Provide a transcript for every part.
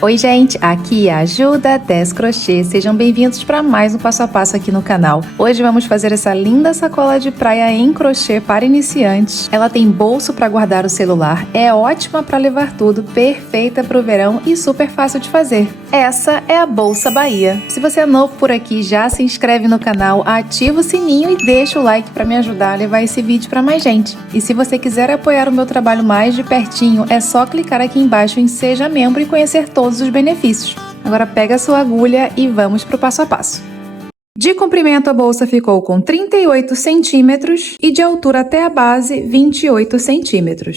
Oi gente, aqui é a Ju da Tess Crochê, sejam bem-vindos para mais um passo a passo aqui no canal. Hoje vamos fazer essa linda sacola de praia em crochê para iniciantes. Ela tem bolso para guardar o celular, é ótima para levar tudo, perfeita para o verão e super fácil de fazer. Essa é a Bolsa Bahia. Se você é novo por aqui, já se inscreve no canal, ativa o sininho e deixa o like para me ajudar a levar esse vídeo para mais gente. E se você quiser apoiar o meu trabalho mais de pertinho, é só clicar aqui embaixo em Seja Membro e conhecer todos os benefícios. Agora pega a sua agulha e vamos para o passo a passo. De comprimento a bolsa ficou com 38 centímetros e de altura até a base 28 centímetros.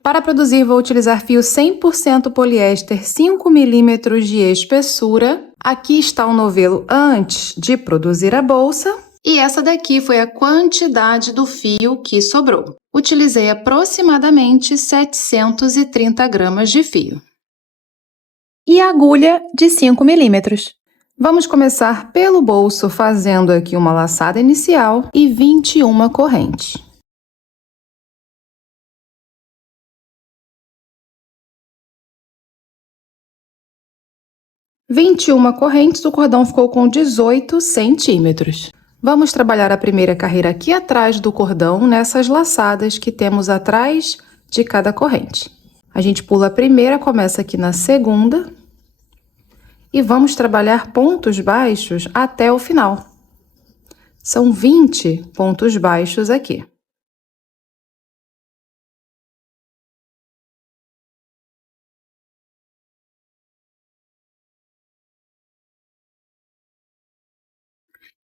Para produzir vou utilizar fio 100% poliéster 5 milímetros de espessura. Aqui está o novelo antes de produzir a bolsa. E essa daqui foi a quantidade do fio que sobrou. Utilizei aproximadamente 730 gramas de fio. E a agulha de 5 milímetros. Vamos começar pelo bolso fazendo aqui uma laçada inicial e 21 correntes. Correntes, o cordão ficou com 18 centímetros. Vamos trabalhar a primeira carreira aqui atrás do cordão, nessas laçadas que temos atrás de cada corrente. A gente pula a primeira, começa aqui na segunda e vamos trabalhar pontos baixos até o final. São 20 pontos baixos aqui.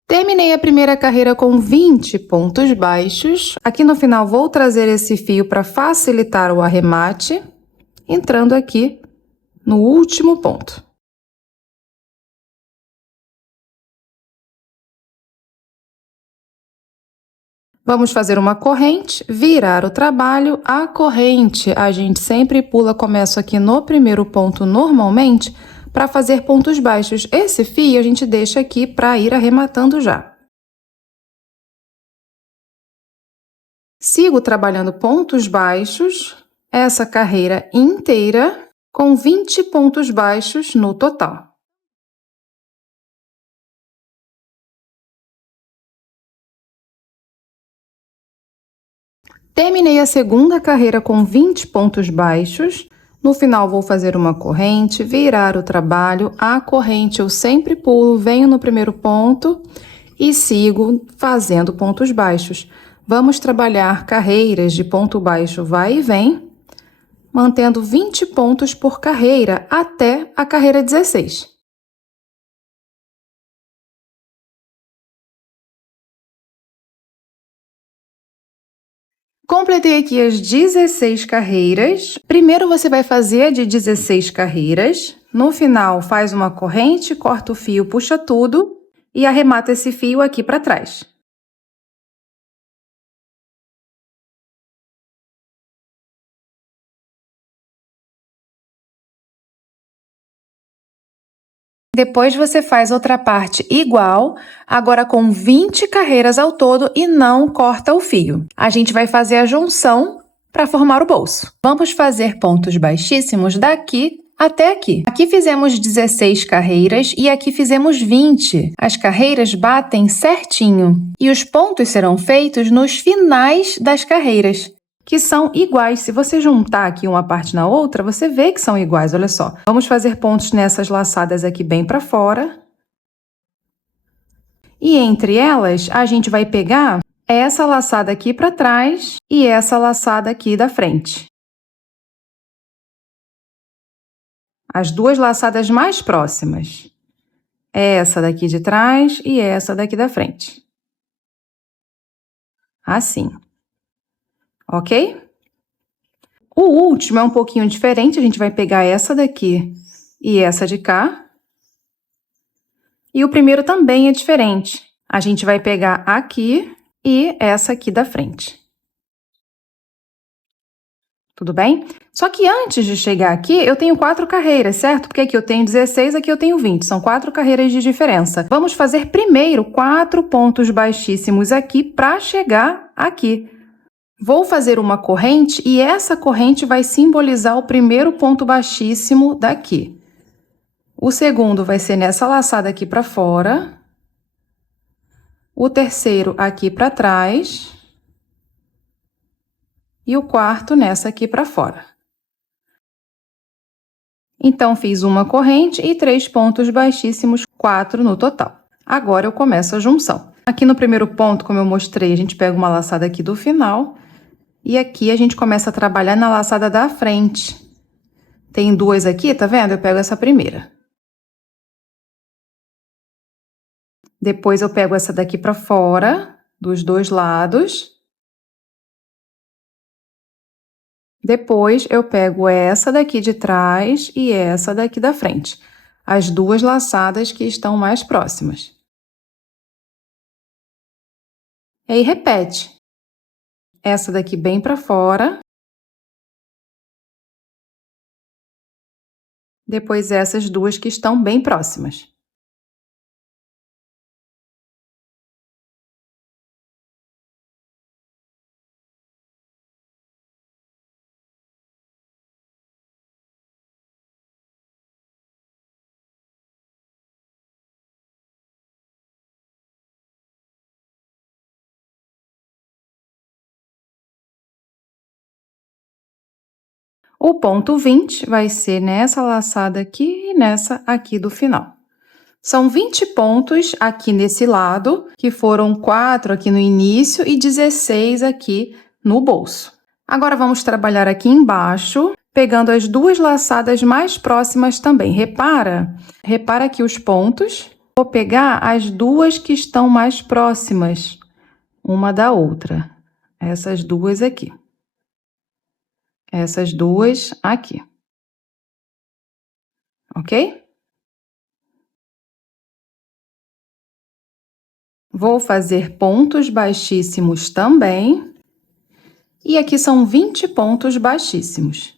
Terminei a primeira carreira com 20 pontos baixos. Aqui no final vou trazer esse fio para facilitar o arremate, entrando aqui no último ponto. Vamos fazer uma corrente, virar o trabalho. A corrente a gente sempre pula, começo aqui no primeiro ponto normalmente, para fazer pontos baixos. Esse fio a gente deixa aqui para ir arrematando já. Sigo trabalhando pontos baixos, essa carreira inteira, com 20 pontos baixos no total. Terminei a segunda carreira com 20 pontos baixos. No final, vou fazer uma corrente, virar o trabalho. A corrente eu sempre pulo, venho no primeiro ponto e sigo fazendo pontos baixos. Vamos trabalhar carreiras de ponto baixo vai e vem, mantendo 20 pontos por carreira até a carreira 16. Completei aqui as 16 carreiras. Primeiro você vai fazer a de 16 carreiras. No final, faz uma corrente, corta o fio, puxa tudo e arremata esse fio aqui para trás. Depois você faz outra parte igual, agora com 20 carreiras ao todo e não corta o fio. A gente vai fazer a junção para formar o bolso. Vamos fazer pontos baixíssimos daqui até aqui. Aqui fizemos 16 carreiras e aqui fizemos 20. As carreiras batem certinho e os pontos serão feitos nos finais das carreiras, que são iguais. Se você juntar aqui uma parte na outra, você vê que são iguais, olha só. Vamos fazer pontos nessas laçadas aqui bem para fora. E entre elas, a gente vai pegar essa laçada aqui para trás e essa laçada aqui da frente. As duas laçadas mais próximas. Essa daqui de trás e essa daqui da frente. Assim. Ok? O último é um pouquinho diferente, a gente vai pegar essa daqui e essa de cá. E o primeiro também é diferente. A gente vai pegar aqui e essa aqui da frente. Tudo bem? Só que antes de chegar aqui, eu tenho 4 carreiras, certo? Porque aqui eu tenho 16, aqui eu tenho 20. São 4 carreiras de diferença. Vamos fazer primeiro 4 pontos baixíssimos aqui para chegar aqui. Vou fazer uma corrente e essa corrente vai simbolizar o primeiro ponto baixíssimo daqui. O segundo vai ser nessa laçada aqui para fora. O terceiro aqui para trás. E o quarto nessa aqui para fora. Então, fiz uma corrente e 3 pontos baixíssimos, 4 no total. Agora, eu começo a junção. Aqui no primeiro ponto, como eu mostrei, a gente pega uma laçada aqui do final. E aqui a gente começa a trabalhar na laçada da frente. Tem 2 aqui, tá vendo? Eu pego essa primeira. Depois, eu pego essa daqui para fora, dos 2 lados. Depois, eu pego essa daqui de trás e essa daqui da frente. As 2 laçadas que estão mais próximas. E aí, repete. Essa daqui bem para fora. Depois, essas 2 que estão bem próximas. O ponto 20 vai ser nessa laçada aqui e nessa aqui do final. São 20 pontos aqui nesse lado, que foram 4 aqui no início e 16 aqui no bolso. Agora, vamos trabalhar aqui embaixo, pegando as 2 laçadas mais próximas também. Repara aqui os pontos. Vou pegar as 2 que estão mais próximas, uma da outra. Essas 2 aqui. Essas 2 aqui. Ok? Vou fazer pontos baixíssimos também. E aqui são 20 pontos baixíssimos.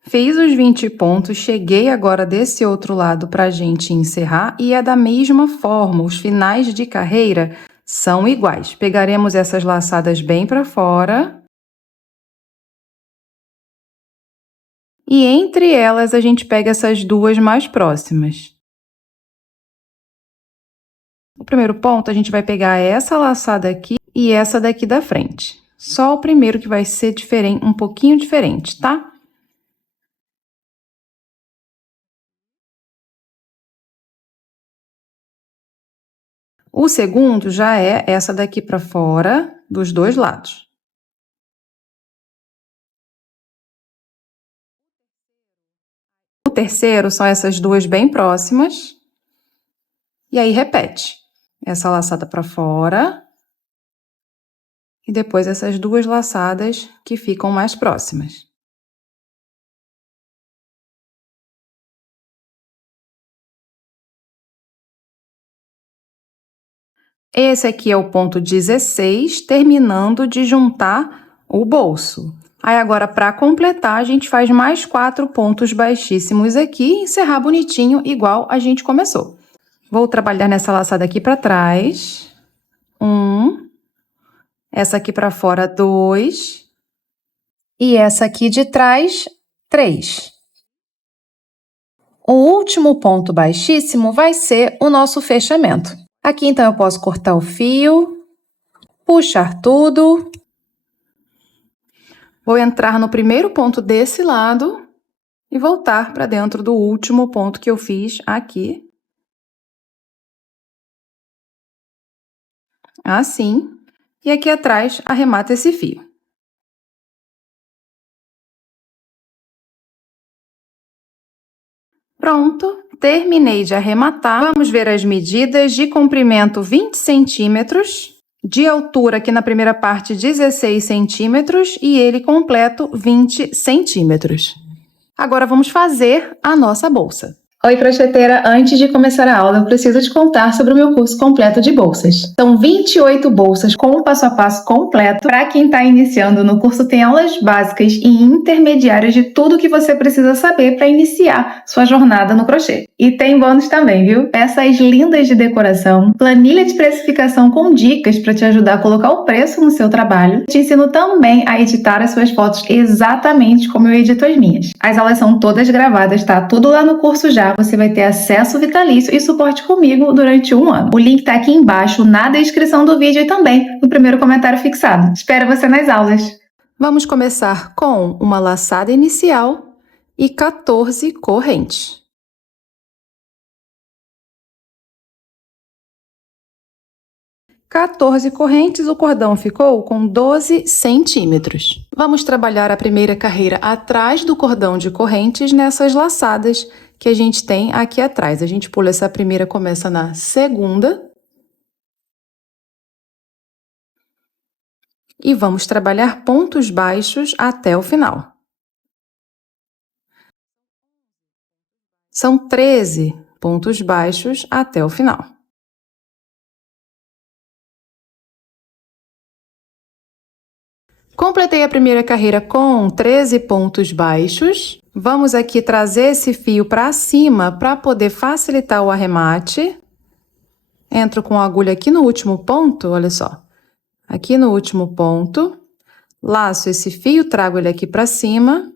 Fiz os 20 pontos, cheguei agora desse outro lado para a gente encerrar, e é da mesma forma, os finais de carreira são iguais. Pegaremos essas laçadas bem para fora. E entre elas, a gente pega essas 2 mais próximas. O primeiro ponto, a gente vai pegar essa laçada aqui e essa daqui da frente. Só o primeiro que vai ser diferente, um pouquinho diferente, tá? O segundo já é essa daqui para fora, dos 2 lados. O terceiro são essas 2 bem próximas. E aí, repete. Essa laçada para fora. E depois essas 2 laçadas que ficam mais próximas. Esse aqui é o ponto 16, terminando de juntar o bolso. Aí, agora, para completar, a gente faz mais 4 pontos baixíssimos aqui e encerrar bonitinho, igual a gente começou. Vou trabalhar nessa laçada aqui para trás. 1. Essa aqui para fora, 2. E essa aqui de trás, 3. O último ponto baixíssimo vai ser o nosso fechamento. Aqui, então, eu posso cortar o fio, puxar tudo. Vou entrar no primeiro ponto desse lado e voltar para dentro do último ponto que eu fiz aqui. Assim. E aqui atrás, arremata esse fio. Pronto, terminei de arrematar. Vamos ver as medidas de comprimento 20 centímetros, de altura aqui na primeira parte 16 centímetros e ele completo 20 centímetros. Agora, vamos fazer a nossa bolsa. Oi, crocheteira! Antes de começar a aula, eu preciso te contar sobre o meu curso completo de bolsas. São 28 bolsas com o passo a passo completo. Para quem está iniciando, no curso tem aulas básicas e intermediárias de tudo que você precisa saber para iniciar sua jornada no crochê. E tem bônus também, viu? Peças lindas de decoração, planilha de precificação com dicas para te ajudar a colocar o preço no seu trabalho. Te ensino também a editar as suas fotos exatamente como eu edito as minhas. As aulas são todas gravadas, tá? Tudo lá no curso já. Você vai ter acesso vitalício e suporte comigo durante 1 ano. O link tá aqui embaixo na descrição do vídeo e também no primeiro comentário fixado. Espero você nas aulas! Vamos começar com uma laçada inicial e 14 correntes. Quatorze correntes, o cordão ficou com 12 centímetros. Vamos trabalhar a primeira carreira atrás do cordão de correntes nessas laçadas que a gente tem aqui atrás. A gente pula essa primeira, começa na segunda. E vamos trabalhar pontos baixos até o final. São 13 pontos baixos até o final. Completei a primeira carreira com 13 pontos baixos. Vamos aqui trazer esse fio para cima para poder facilitar o arremate. Entro com a agulha aqui no último ponto, olha só. Aqui no último ponto. Laço esse fio, trago ele aqui para cima.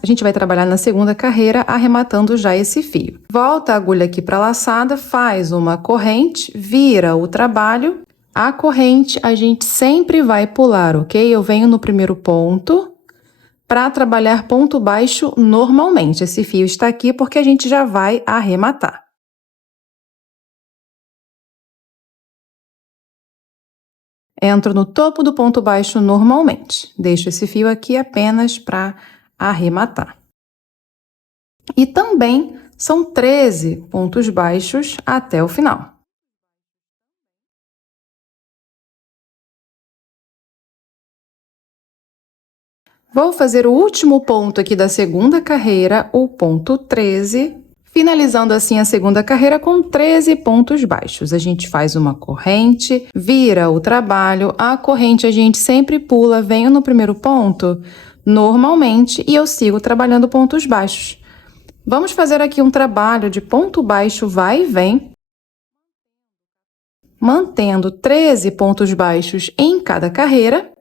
A gente vai trabalhar na segunda carreira, arrematando já esse fio. Volta a agulha aqui para a laçada, faz uma corrente, vira o trabalho. A corrente a gente sempre vai pular, ok? Eu venho no primeiro ponto para trabalhar ponto baixo normalmente. Esse fio está aqui porque a gente já vai arrematar. Entro no topo do ponto baixo normalmente. Deixo esse fio aqui apenas para arrematar. E também são 13 pontos baixos até o final. Vou fazer o último ponto aqui da segunda carreira, o ponto 13, finalizando assim a segunda carreira com 13 pontos baixos. A gente faz uma corrente, vira o trabalho, a corrente a gente sempre pula, venho no primeiro ponto normalmente e eu sigo trabalhando pontos baixos. Vamos fazer aqui um trabalho de ponto baixo vai e vem, mantendo 13 pontos baixos em cada carreira.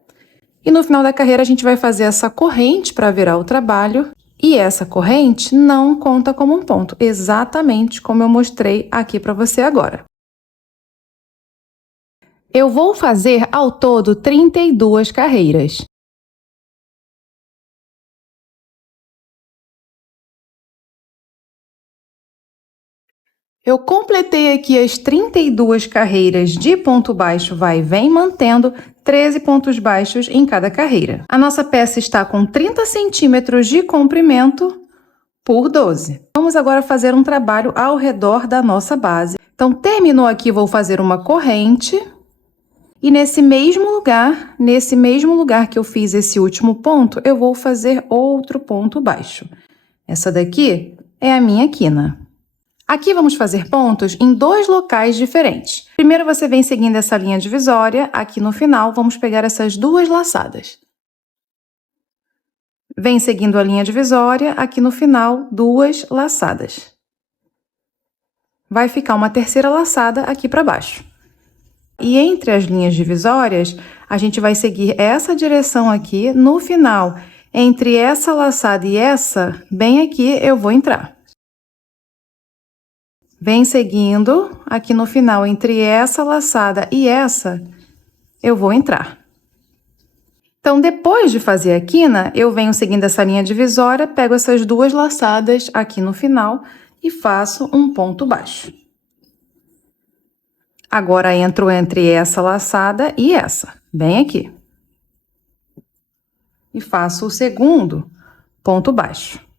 E no final da carreira a gente vai fazer essa corrente para virar o trabalho. E essa corrente não conta como um ponto, exatamente como eu mostrei aqui para você agora. Eu vou fazer ao todo 32 carreiras. Eu completei aqui as 32 carreiras de ponto baixo vai e vem, mantendo 13 pontos baixos em cada carreira. A nossa peça está com 30 centímetros de comprimento por 12. Vamos agora fazer um trabalho ao redor da nossa base. Então, terminou aqui, vou fazer uma corrente. E nesse mesmo lugar que eu fiz esse último ponto, eu vou fazer outro ponto baixo. Essa daqui é a minha quina. Aqui vamos fazer pontos em 2 locais diferentes. Primeiro você vem seguindo essa linha divisória, aqui no final vamos pegar essas 2 laçadas. Vem seguindo a linha divisória, aqui no final, 2 laçadas. Vai ficar uma terceira laçada aqui para baixo. E entre as linhas divisórias, a gente vai seguir essa direção aqui, no final, entre essa laçada e essa, bem aqui eu vou entrar. Vem seguindo, aqui no final, entre essa laçada e essa, eu vou entrar. Então, depois de fazer a quina, eu venho seguindo essa linha divisória, pego essas 2 laçadas aqui no final e faço um ponto baixo. Agora, entro entre essa laçada e essa, bem aqui. E faço o segundo ponto baixo.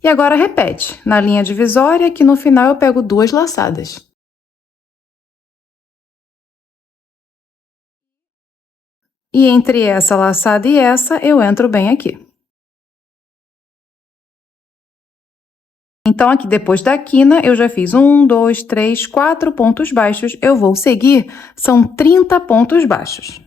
E agora repete, na linha divisória, aqui no final eu pego 2 laçadas. E entre essa laçada e essa, eu entro bem aqui. Então, aqui depois da quina, eu já fiz 1, 2, 3, 4 pontos baixos. Eu vou seguir, são 30 pontos baixos.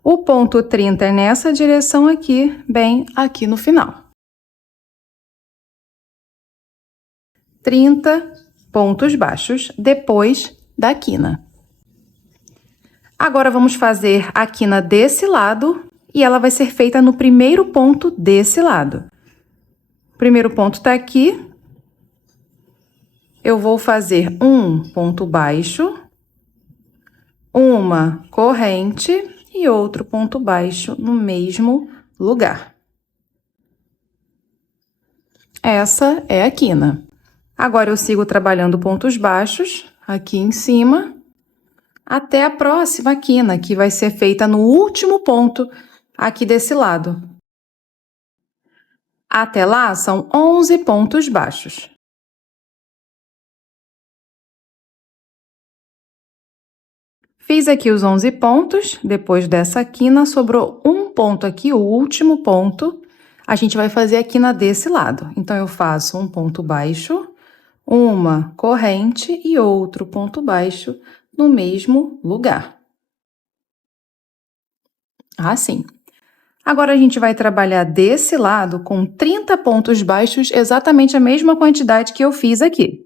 O ponto 30 é nessa direção aqui, bem aqui no final. 30 pontos baixos depois da quina. Agora, vamos fazer a quina desse lado e ela vai ser feita no primeiro ponto desse lado. O primeiro ponto tá aqui. Eu vou fazer um ponto baixo, uma corrente e outro ponto baixo no mesmo lugar. Essa é a quina. Agora, eu sigo trabalhando pontos baixos aqui em cima, até a próxima quina, que vai ser feita no último ponto aqui desse lado. Até lá, são 11 pontos baixos. Fiz aqui os 11 pontos, depois dessa quina, sobrou um ponto aqui, o último ponto. A gente vai fazer a quina desse lado. Então, eu faço um ponto baixo, uma corrente e outro ponto baixo no mesmo lugar. Assim. Agora, a gente vai trabalhar desse lado com 30 pontos baixos, exatamente a mesma quantidade que eu fiz aqui.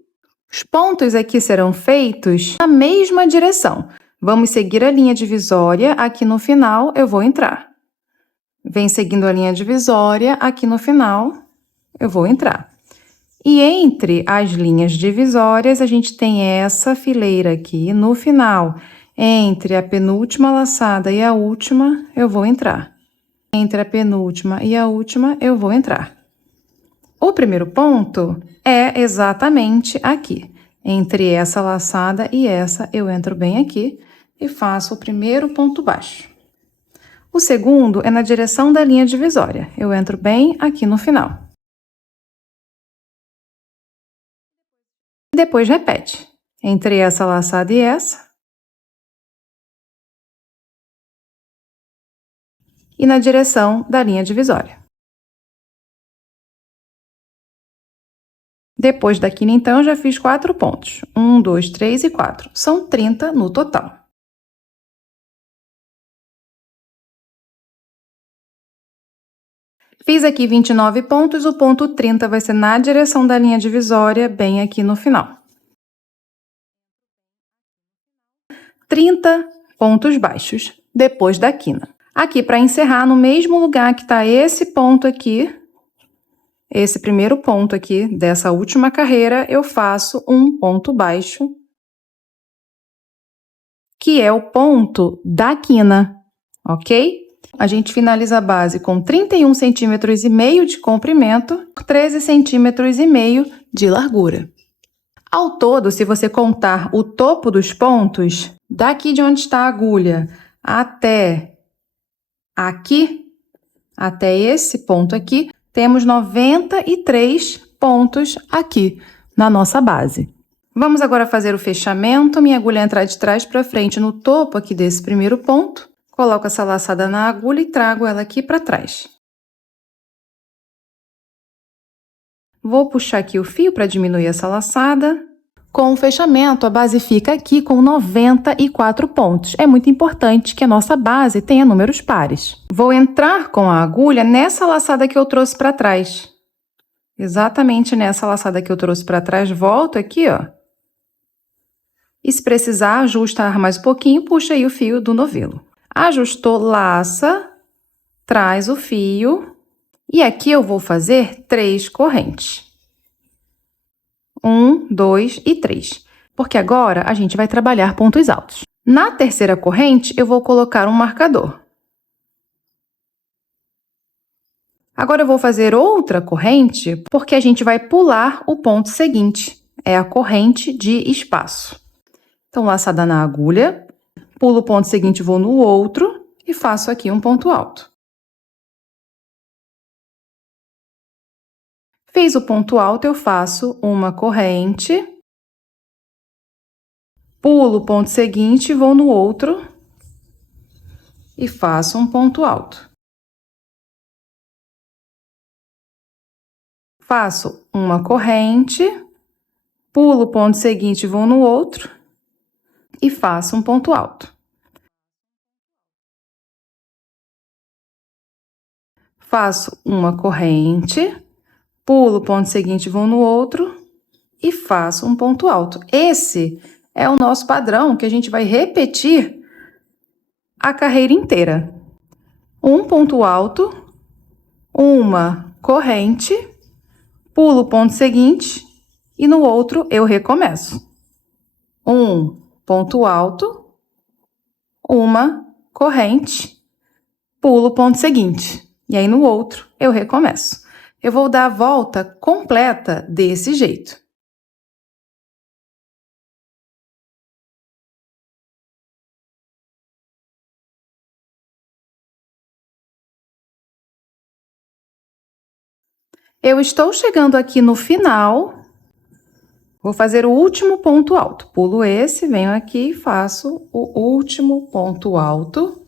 Os pontos aqui serão feitos na mesma direção. Vamos seguir a linha divisória, aqui no final eu vou entrar. Vem seguindo a linha divisória, aqui no final eu vou entrar. E entre as linhas divisórias, a gente tem essa fileira aqui no final. Entre a penúltima laçada e a última, eu vou entrar. Entre a penúltima e a última, eu vou entrar. O primeiro ponto é exatamente aqui. Entre essa laçada e essa, eu entro bem aqui e faço o primeiro ponto baixo. O segundo é na direção da linha divisória. Eu entro bem aqui no final. Depois repete. Entre essa laçada e essa. E na direção da linha divisória. Depois da quina, então, eu já fiz 4 pontos. 1, 2, 3 e 4. São 30 no total. Fiz aqui 29 pontos, o ponto 30 vai ser na direção da linha divisória, bem aqui no final. 30 pontos baixos, depois da quina. Aqui, para encerrar, no mesmo lugar que está esse ponto aqui, esse primeiro ponto aqui dessa última carreira, eu faço um ponto baixo, que é o ponto da quina, ok? A gente finaliza a base com 31,5 centímetros de comprimento, 13,5 centímetros de largura. Ao todo, se você contar o topo dos pontos, daqui de onde está a agulha até aqui, até esse ponto aqui, temos 93 pontos aqui na nossa base. Vamos agora fazer o fechamento. Minha agulha entra de trás para frente no topo aqui desse primeiro ponto. Coloco essa laçada na agulha e trago ela aqui para trás. Vou puxar aqui o fio para diminuir essa laçada. Com o fechamento, a base fica aqui com 94 pontos. É muito importante que a nossa base tenha números pares. Vou entrar com a agulha nessa laçada que eu trouxe para trás. Exatamente nessa laçada que eu trouxe para trás, volto aqui, ó. E se precisar ajustar mais um pouquinho, puxa aí o fio do novelo. Ajustou, laça, traz o fio. E aqui eu vou fazer 3 correntes. 1, 2 e 3. Porque agora a gente vai trabalhar pontos altos. Na terceira corrente, eu vou colocar um marcador. Agora eu vou fazer outra corrente, porque a gente vai pular o ponto seguinte. É a corrente de espaço. Então, laçada na agulha, pulo o ponto seguinte, vou no outro e faço aqui um ponto alto. Fiz o ponto alto, eu faço uma corrente, pulo o ponto seguinte, vou no outro e faço um ponto alto. Faço uma corrente, pulo o ponto seguinte e vou no outro e faço um ponto alto. Faço uma corrente, pulo o ponto seguinte e vou no outro e faço um ponto alto. Esse é o nosso padrão que a gente vai repetir a carreira inteira. Um ponto alto, uma corrente, pulo o ponto seguinte e no outro eu recomeço. Um ponto alto, uma corrente, pulo o ponto seguinte. E aí no outro eu recomeço. Eu vou dar a volta completa desse jeito. Eu estou chegando aqui no final, vou fazer o último ponto alto. Pulo esse, venho aqui e faço o último ponto alto.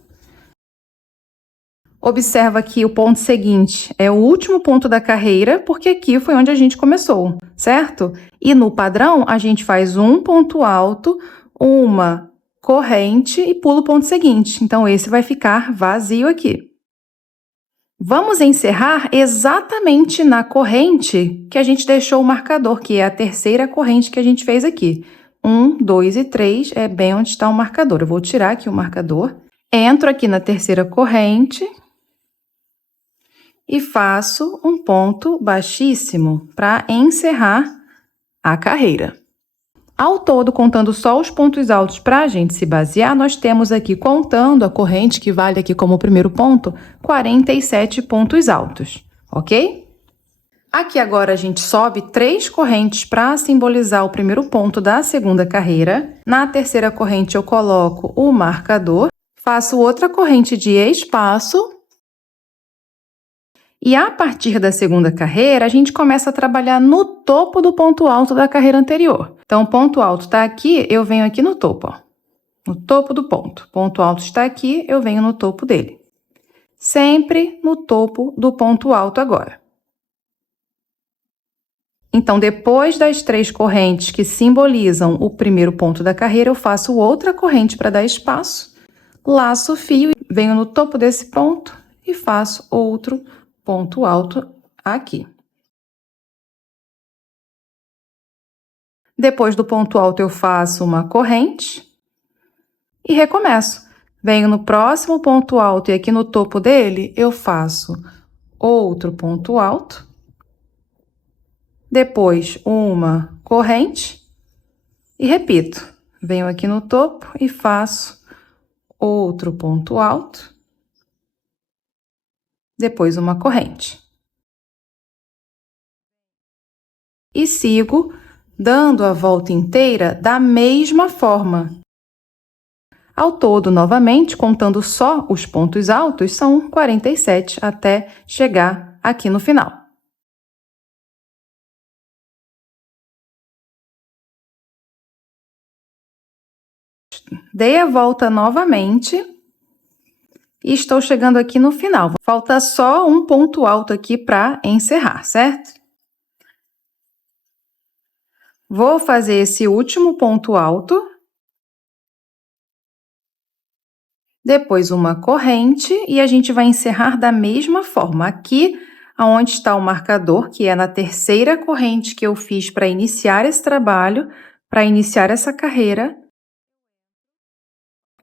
Observa que o ponto seguinte é o último ponto da carreira, porque aqui foi onde a gente começou, certo? E no padrão, a gente faz um ponto alto, uma corrente e pula o ponto seguinte. Então, esse vai ficar vazio aqui. Vamos encerrar exatamente na corrente que a gente deixou o marcador, que é a terceira corrente que a gente fez aqui. 1, 2 e 3 é bem onde está o marcador. Eu vou tirar aqui o marcador, entro aqui na terceira corrente e faço um ponto baixíssimo para encerrar a carreira. Ao todo, contando só os pontos altos para a gente se basear, nós temos aqui, contando a corrente, que vale aqui como primeiro ponto, 47 pontos altos, ok? Aqui agora a gente sobe 3 correntes para simbolizar o primeiro ponto da segunda carreira. Na terceira corrente eu coloco o marcador, faço outra corrente de espaço. E a partir da segunda carreira, a gente começa a trabalhar no topo do ponto alto da carreira anterior. Então, o ponto alto está aqui, eu venho aqui no topo, ó, no topo do ponto. O ponto alto está aqui, eu venho no topo dele. Sempre no topo do ponto alto agora. Então, depois das 3 correntes que simbolizam o primeiro ponto da carreira, eu faço outra corrente para dar espaço, laço o fio, venho no topo desse ponto e faço outro ponto alto aqui. Depois do ponto alto, eu faço uma corrente e recomeço. Venho no próximo ponto alto e aqui no topo dele, eu faço outro ponto alto. Depois, uma corrente e repito. Venho aqui no topo e faço outro ponto alto. Depois, uma corrente. E sigo dando a volta inteira da mesma forma. Ao todo, novamente, contando só os pontos altos, são 47 até chegar aqui no final. Dei a volta novamente e estou chegando aqui no final. Falta só um ponto alto aqui para encerrar, certo? Vou fazer esse último ponto alto. Depois uma corrente e a gente vai encerrar da mesma forma. Aqui, onde está o marcador, que é na terceira corrente que eu fiz para iniciar esse trabalho, para iniciar essa carreira,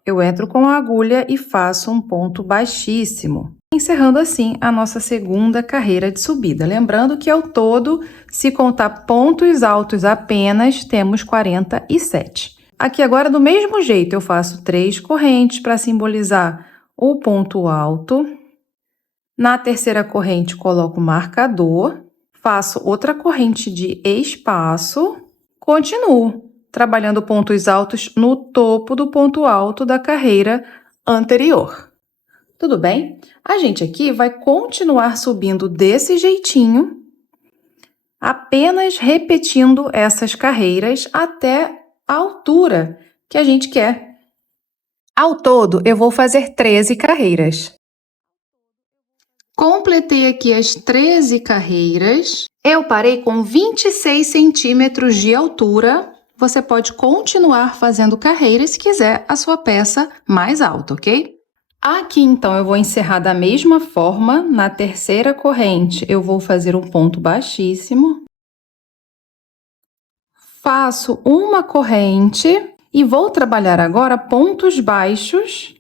eu entro com a agulha e faço um ponto baixíssimo, encerrando assim a nossa segunda carreira de subida. Lembrando que ao todo, se contar pontos altos apenas, temos 47. Aqui agora, do mesmo jeito, eu faço 3 correntes para simbolizar o ponto alto. Na terceira corrente, coloco o marcador, faço outra corrente de espaço, continuo trabalhando pontos altos no topo do ponto alto da carreira anterior. Tudo bem? A gente aqui vai continuar subindo desse jeitinho, apenas repetindo essas carreiras até a altura que a gente quer. Ao todo, eu vou fazer 13 carreiras. Completei aqui as 13 carreiras. Eu parei com 26 centímetros de altura. Você pode continuar fazendo carreiras se quiser a sua peça mais alta, ok? Aqui, então, eu vou encerrar da mesma forma. Na terceira corrente, eu vou fazer um ponto baixíssimo. Faço uma corrente e vou trabalhar agora pontos baixos.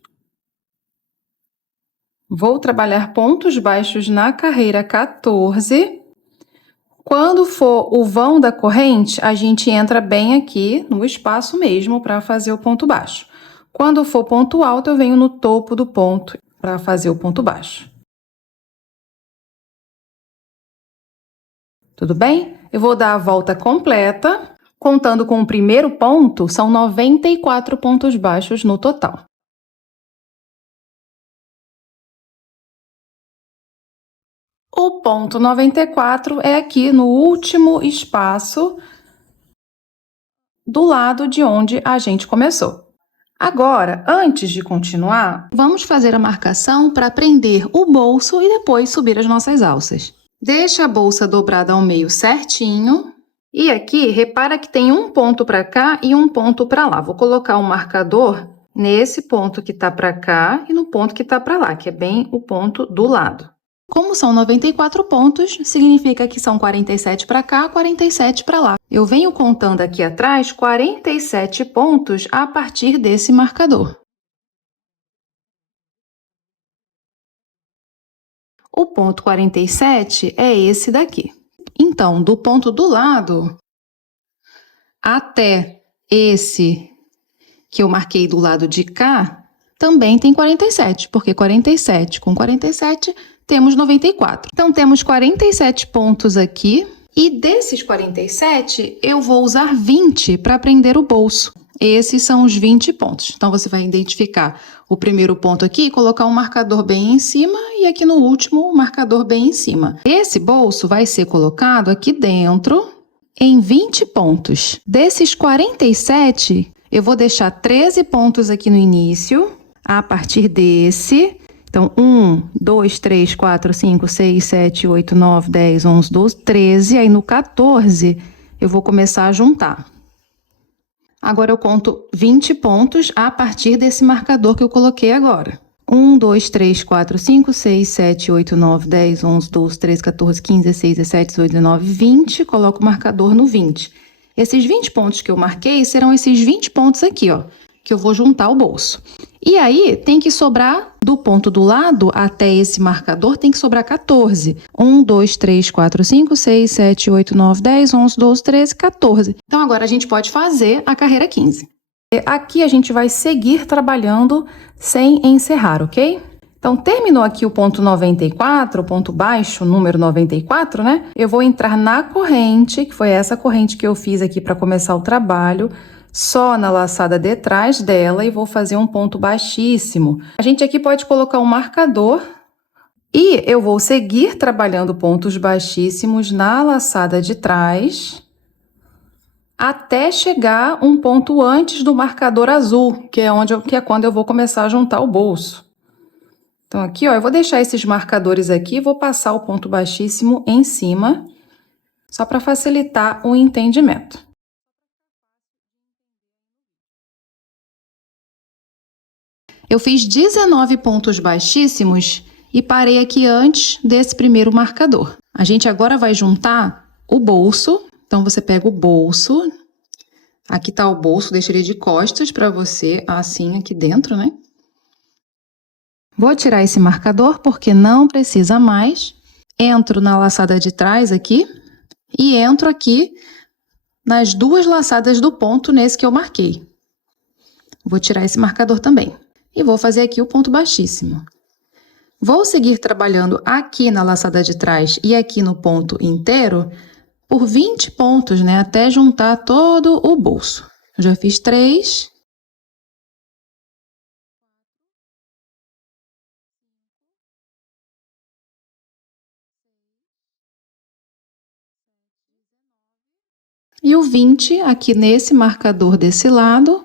Vou trabalhar pontos baixos na carreira 14. Quando for o vão da corrente, a gente entra bem aqui no espaço mesmo para fazer o ponto baixo. Quando for ponto alto, eu venho no topo do ponto para fazer o ponto baixo. Tudo bem? Eu vou dar a volta completa. Contando com o primeiro ponto, são 94 pontos baixos no total. O ponto 94 é aqui no último espaço do lado de onde a gente começou. Agora, antes de continuar, vamos fazer a marcação para prender o bolso e depois subir as nossas alças. Deixa a bolsa dobrada ao meio certinho. E aqui, repara que tem um ponto para cá e um ponto para lá. Vou colocar um marcador nesse ponto que está para cá e no ponto que está para lá, que é bem o ponto do lado. Como são 94 pontos, significa que são 47 para cá, 47 para lá. Eu venho contando aqui atrás 47 pontos a partir desse marcador. O ponto 47 é esse daqui. Então, do ponto do lado até esse que eu marquei do lado de cá, também tem 47, porque 47 com 47 temos 94. Então, temos 47 pontos aqui, e desses 47, eu vou usar 20 para prender o bolso. Esses são os 20 pontos. Então, você vai identificar o primeiro ponto aqui e colocar um marcador bem em cima, e aqui no último, um marcador bem em cima. Esse bolso vai ser colocado aqui dentro em 20 pontos. Desses 47, eu vou deixar 13 pontos aqui no início, a partir desse. Então, 1, 2, 3, 4, 5, 6, 7, 8, 9, 10, 11, 12, 13. Aí, no 14, eu vou começar a juntar. Agora, eu conto 20 pontos a partir desse marcador que eu coloquei agora. 1, 2, 3, 4, 5, 6, 7, 8, 9, 10, 11, 12, 13, 14, 15, 16, 17, 18, 19, 20. Coloco o marcador no 20. Esses 20 pontos que eu marquei serão esses 20 pontos aqui, ó, que eu vou juntar o bolso. E aí, tem que sobrar, do ponto do lado até esse marcador, tem que sobrar 14. 1, 2, 3, 4, 5, 6, 7, 8, 9, 10, 11, 12, 13, 14. Então, agora a gente pode fazer a carreira 15. Aqui a gente vai seguir trabalhando sem encerrar, ok? Então, terminou aqui o ponto 94, o ponto baixo, número 94, né? Eu vou entrar na corrente, que foi essa corrente que eu fiz aqui para começar o trabalho, só na laçada de trás dela, e vou fazer um ponto baixíssimo. A gente aqui pode colocar um marcador e eu vou seguir trabalhando pontos baixíssimos na laçada de trás, até chegar um ponto antes do marcador azul, que é quando eu vou começar a juntar o bolso. Então, aqui, ó, eu vou deixar esses marcadores aqui e vou passar o ponto baixíssimo em cima, só para facilitar o entendimento. Eu fiz 19 pontos baixíssimos e parei aqui antes desse primeiro marcador. A gente agora vai juntar o bolso. Então, você pega o bolso. Aqui tá o bolso, deixa ele de costas para você, assim, aqui dentro, né? Vou tirar esse marcador porque não precisa mais. Entro na laçada de trás aqui e entro aqui nas duas laçadas do ponto nesse que eu marquei. Vou tirar esse marcador também. E vou fazer aqui o ponto baixíssimo. Vou seguir trabalhando aqui na laçada de trás e aqui no ponto inteiro por 20 pontos, né? Até juntar todo o bolso. Eu já fiz 3. E o 20 aqui nesse marcador desse lado.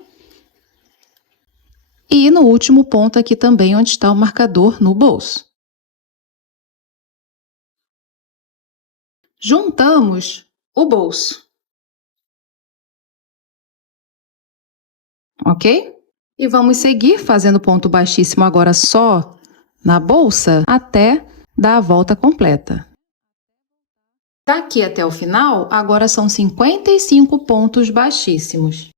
E no último ponto aqui também, onde está o marcador no bolso. Juntamos o bolso. Ok? E vamos seguir fazendo ponto baixíssimo agora só na bolsa até dar a volta completa. Daqui até o final, agora são 55 pontos baixíssimos.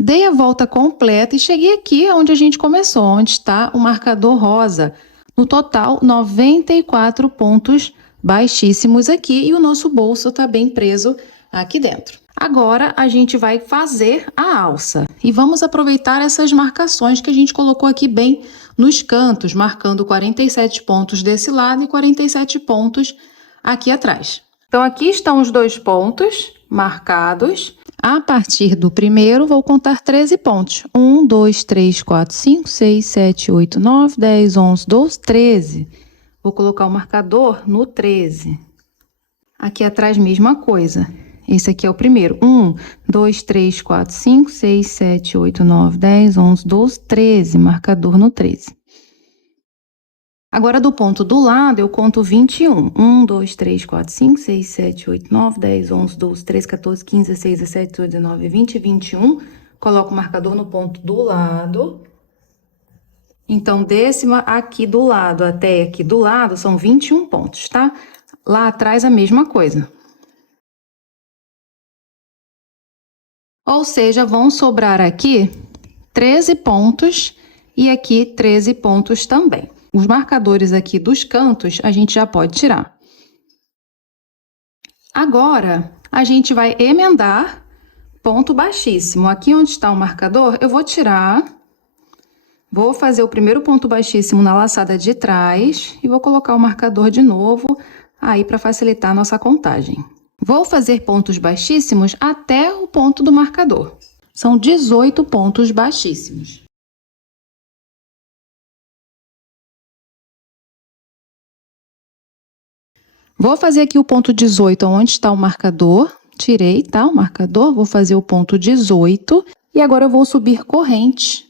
Dei a volta completa e cheguei aqui onde a gente começou, onde está o marcador rosa. No total, 94 pontos baixíssimos aqui e o nosso bolso está bem preso aqui dentro. Agora, a gente vai fazer a alça e vamos aproveitar essas marcações que a gente colocou aqui bem nos cantos, marcando 47 pontos desse lado e 47 pontos aqui atrás. Então, aqui estão os 2 pontos marcados. A partir do primeiro, vou contar 13 pontos. 1, 2, 3, 4, 5, 6, 7, 8, 9, 10, 11, 12, 13. Vou colocar o marcador no 13. Aqui atrás, mesma coisa. Esse aqui é o primeiro. 1, 2, 3, 4, 5, 6, 7, 8, 9, 10, 11, 12, 13. Marcador no 13. Agora, do ponto do lado, eu conto 21. 1, 2, 3, 4, 5, 6, 7, 8, 9, 10, 11, 12, 13, 14, 15, 16, 17, 18, 19, 20, 21. Coloco o marcador no ponto do lado. Então, décima aqui do lado até aqui do lado são 21 pontos, tá? Lá atrás, a mesma coisa. Ou seja, vão sobrar aqui 13 pontos e aqui 13 pontos também. Os marcadores aqui dos cantos, a gente já pode tirar. Agora, a gente vai emendar ponto baixíssimo. Aqui onde está o marcador, eu vou tirar, vou fazer o primeiro ponto baixíssimo na laçada de trás e vou colocar o marcador de novo aí para facilitar a nossa contagem. Vou fazer pontos baixíssimos até o ponto do marcador. São 18 pontos baixíssimos. Vou fazer aqui o ponto 18, onde está o marcador. Tirei, tá? O marcador. Vou fazer o ponto 18. E agora eu vou subir corrente,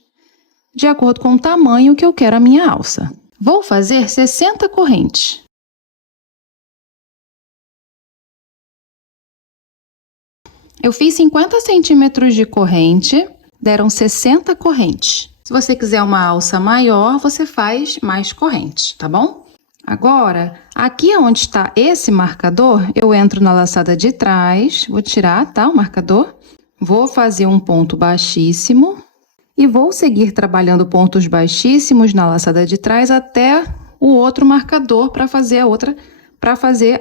de acordo com o tamanho que eu quero a minha alça. Vou fazer 60 correntes. Eu fiz 50 centímetros de corrente, deram 60 correntes. Se você quiser uma alça maior, você faz mais correntes, tá bom? Agora, aqui onde está esse marcador, eu entro na laçada de trás, vou tirar, tá, o marcador. Vou fazer um ponto baixíssimo e vou seguir trabalhando pontos baixíssimos na laçada de trás até o outro marcador para fazer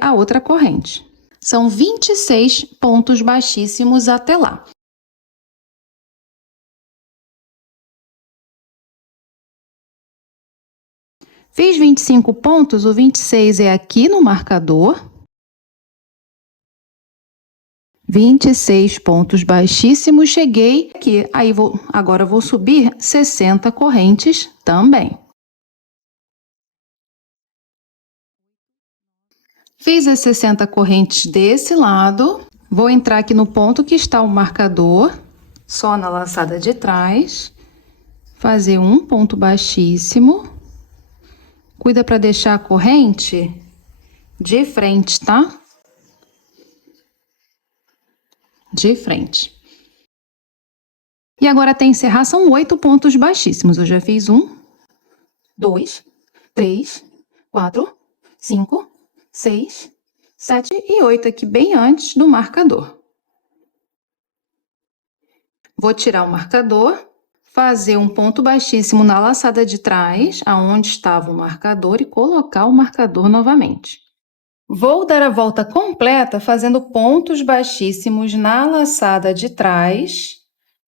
a outra corrente. São 26 pontos baixíssimos até lá. Fiz 25 pontos, o 26 é aqui no marcador. 26 pontos baixíssimos, cheguei aqui. Aí, agora vou subir 60 correntes também. Fiz as 60 correntes desse lado. Vou entrar aqui no ponto que está o marcador, só na laçada de trás. Fazer um ponto baixíssimo. Cuida para deixar a corrente de frente, tá? De frente. E agora, até encerrar, são 8 pontos baixíssimos. Eu já fiz 1, 2, 3, 4, 5, 6, 7 e 8 aqui, bem antes do marcador. Vou tirar o marcador, fazer um ponto baixíssimo na laçada de trás, aonde estava o marcador, e colocar o marcador novamente. Vou dar a volta completa fazendo pontos baixíssimos na laçada de trás,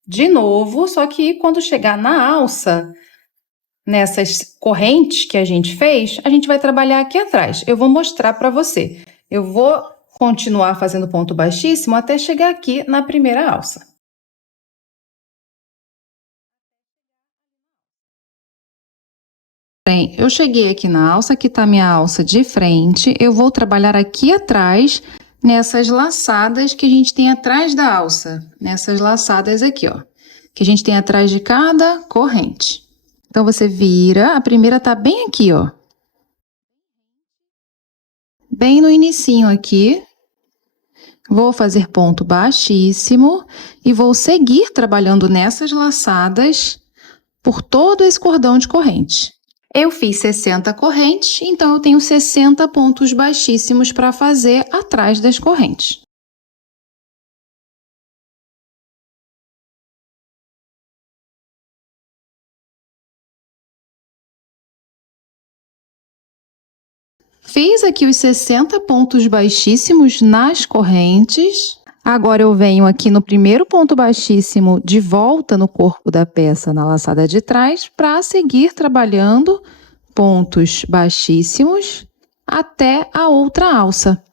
de novo, só que quando chegar na alça, nessas correntes que a gente fez, a gente vai trabalhar aqui atrás. Eu vou mostrar para você. Eu vou continuar fazendo ponto baixíssimo até chegar aqui na primeira alça. Bem, eu cheguei aqui na alça, aqui tá minha alça de frente. Eu vou trabalhar aqui atrás nessas laçadas que a gente tem atrás da alça, nessas laçadas aqui, ó, que a gente tem atrás de cada corrente. Então, você vira, a primeira tá bem aqui, ó. Bem no inicinho aqui. Vou fazer ponto baixíssimo e vou seguir trabalhando nessas laçadas por todo esse cordão de corrente. Eu fiz 60 correntes, então eu tenho 60 pontos baixíssimos para fazer atrás das correntes. Fiz aqui os 60 pontos baixíssimos nas correntes. Agora eu venho aqui no primeiro ponto baixíssimo de volta no corpo da peça na laçada de trás para seguir trabalhando pontos baixíssimos até a outra alça.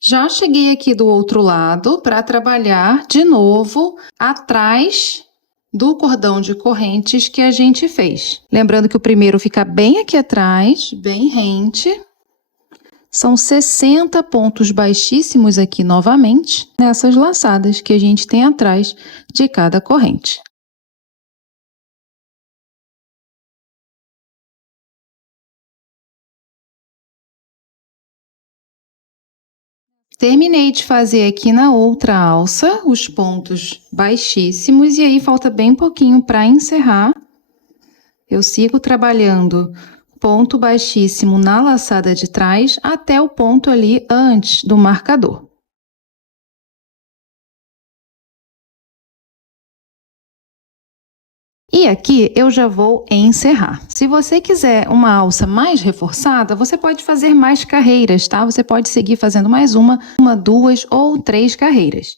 Já cheguei aqui do outro lado para trabalhar de novo atrás do cordão de correntes que a gente fez. Lembrando que o primeiro fica bem aqui atrás, bem rente. São 60 pontos baixíssimos aqui novamente, nessas laçadas que a gente tem atrás de cada corrente. Terminei de fazer aqui na outra alça os pontos baixíssimos e aí falta bem pouquinho para encerrar. Eu sigo trabalhando ponto baixíssimo na laçada de trás até o ponto ali antes do marcador. E aqui eu já vou encerrar. Se você quiser uma alça mais reforçada, você pode fazer mais carreiras, tá? Você pode seguir fazendo mais uma, duas ou 3 carreiras.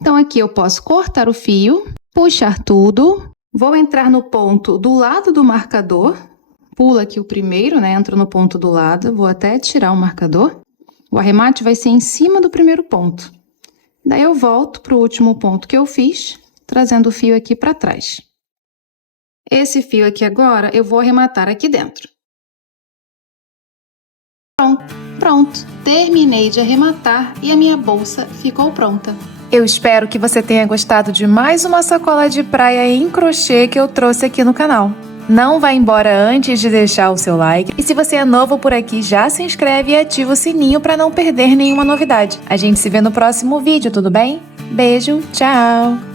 Então, aqui eu posso cortar o fio, puxar tudo, vou entrar no ponto do lado do marcador, pula aqui o primeiro, né? Entro no ponto do lado, vou até tirar o marcador. O arremate vai ser em cima do primeiro ponto. Daí eu volto para o último ponto que eu fiz, trazendo o fio aqui para trás. Esse fio aqui agora, eu vou arrematar aqui dentro. Pronto, terminei de arrematar e a minha bolsa ficou pronta. Eu espero que você tenha gostado de mais uma sacola de praia em crochê que eu trouxe aqui no canal. Não vá embora antes de deixar o seu like. E se você é novo por aqui, já se inscreve e ativa o sininho para não perder nenhuma novidade. A gente se vê no próximo vídeo, tudo bem? Beijo, tchau!